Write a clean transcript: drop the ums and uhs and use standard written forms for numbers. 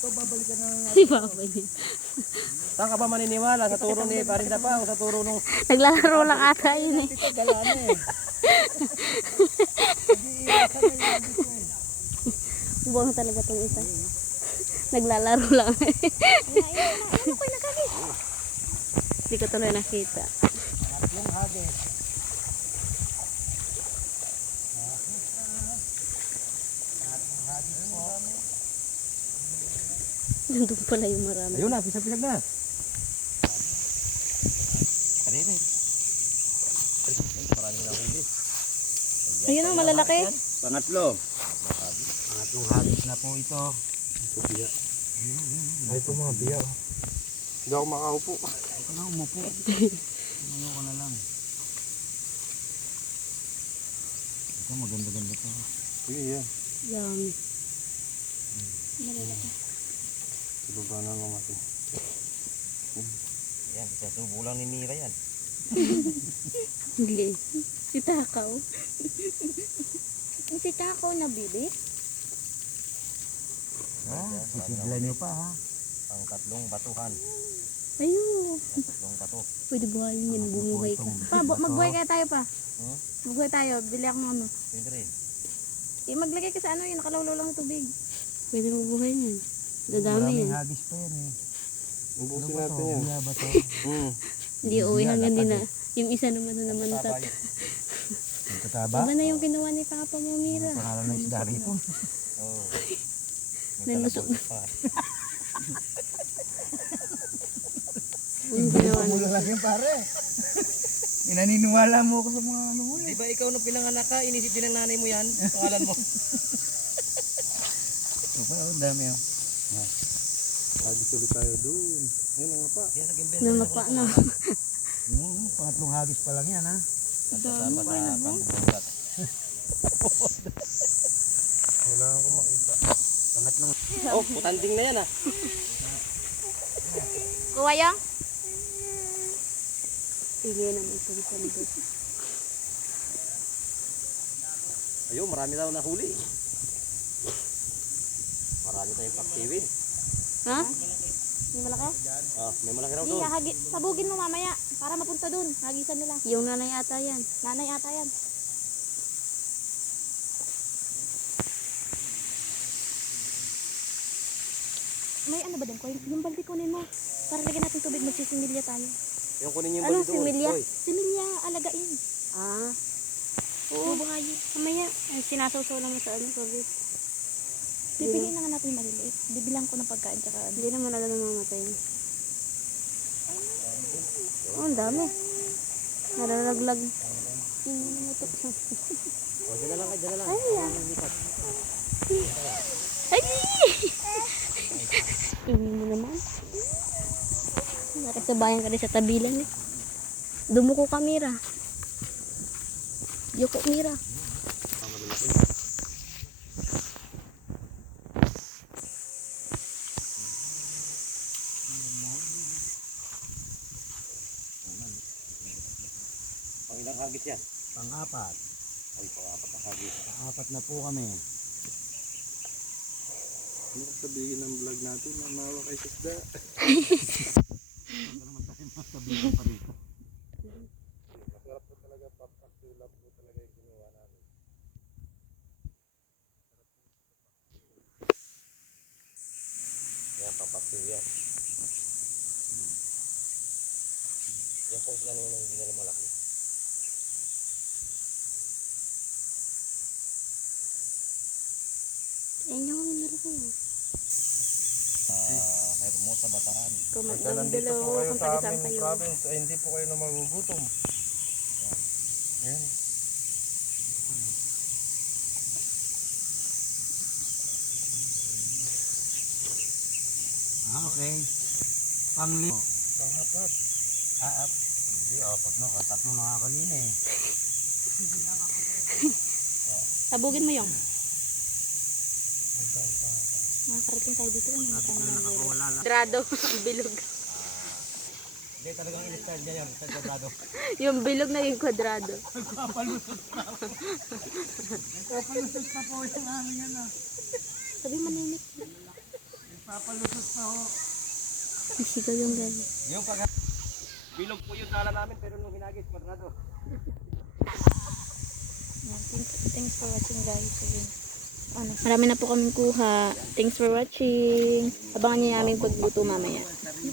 Ito, babalikan na nga. Si Papa din. Saan ka ba maniniwala? Sa turo ni Parinda pa o sa turo nung... Naglalaro lang ata yun eh. Ito, galaan eh. Nag-iiwasan na yung dito eh. Buwang talaga tong isa. Naglalaro lang. Ano ko nakakit? Hindi ko tuloy nakita. Tatlong hagis. Nandun pala yung marami. Ayun na, pisag-pisag na. Kanina eh. Marami na huli. Ayun ang malalaki. Pangatlo. Pangatlong hagis na po ito. Ito biya. Ay, ito mga biya. Hindi ako makaupo. Ito na umupo. Ano ko na lang. Ito maganda-ganda ito. Sige yan. Yummy. Silubanan mo mati. Yan, isasubo lang ni Mira yan. Hindi. Si Takaw. Si Takaw na bibi? Sisiglan nyo pa ha. Ang tatlong batuhan. Ayun. Ang tatlong bato. Pwede buhayin yan. Bumuhay ka. Pa, magbuhay kaya tayo pa. Hmm? Magbuhay tayo. Bili ako ng ano. Pwede rin. Maglagay ka sa ano yun. Nakalawlaw lang ng tubig. Pwede mabuhay yan. Dadami yan. hagis pa yan eh. Ubusin natin yan. Biya ba ito? Hindi uuwi hanggang din na. Yung isa naman na naman Taba tat. yun. Ang kataba. Iba na yung kinuha ni Papa mo, Mira. Pangalan ng isda rito. Oo. Nalusog na. Pa. Yung ginawa na. Mula lang yan pare. Inaniniwala mo ako sa mga luhuli. Di ba ikaw nung pinanganak ka, inisip din ng nanay mo yan? Pangalan mo. Ito pa, ang dami oh. Hagis ulit tayo dun. Ayun ang pa. Yan, nag-invent. Nangapa na. Pangatlong hagis pa lang yan ha. Kasama sa pangbugat. Wala akong makita. Pangatlong. Oh, putanding na yan ah. Kuha yung? Sige naman ito sa libo. Ayun, marami daw nahuli. Marami tayong paktiwin. Ha? Yung malaki? Ah, may malaki raw Hindi, doon. sabugin mo mamaya. Para mapunta dun. Hagisan nila. Yung nanay ata yan. Nanay ata yan. May ano ba din ko? Yung balde kunin mo. Para lagyan natin tubig, magsisimilya tayo. Yung kunin yung Anong bali doon. similya? Hoy, Similya, alagain. Ah. Oo. Bubuhayin. Mamaya, sinasawsaw lang sa ano, tubig. Bibigyan na nga natin yung maliliit. Bibilang ko ng pagkain tsaka ano. Hindi naman agad mamatay. Oh, ang dami. Nalalaglag. Inutok sa... oh, dyan na lang, dyan na lang. Ay, Ay! Tingin mo naman. Nakasabayan ka rin sa tabi lang eh. Dumuko ka, Mira. Yuko, Mira. Pang ilang hagis yan? Pang-apat. Ay, pang-apat na hagis. Pang-apat na po kami. Ano kung sabihin ng vlog natin na mawa kay Sisda? Ano naman tayo masabihin pa rito? Masarap po talaga, papaksulap po talaga yung ginawa namin. Yan, papaktiw yan. Yan po sila nung hindi nila malaki. Ayun yung kami malaki. Hermosa, Bataan. Comment Pagka down nandito below po kayo kung sa taga saan aming kayo. province, ay hindi po kayo na magugutom. Yan. Okay. Pang-lima. Pang-apat. Hindi, apat na. Tatlo na nga kanina eh. Sabugin mo yung. Makakarating tayo dito. Quadrado, bilog. Hindi, talagang in-style niya yan. Sa kwadrado. Yung bilog naging kwadrado. Kapalusot pa po yung aming ano. Sabi manimik. Papalusot pa ho. Nasigaw yung gabi. Yung pag... Bilog po yung dala namin pero nung hinagis, kwadrado. Thanks for watching guys. Ayun. Ano? Marami na po kaming kuha. Thanks for watching. Abangan niyo yung aming pagluto mamaya.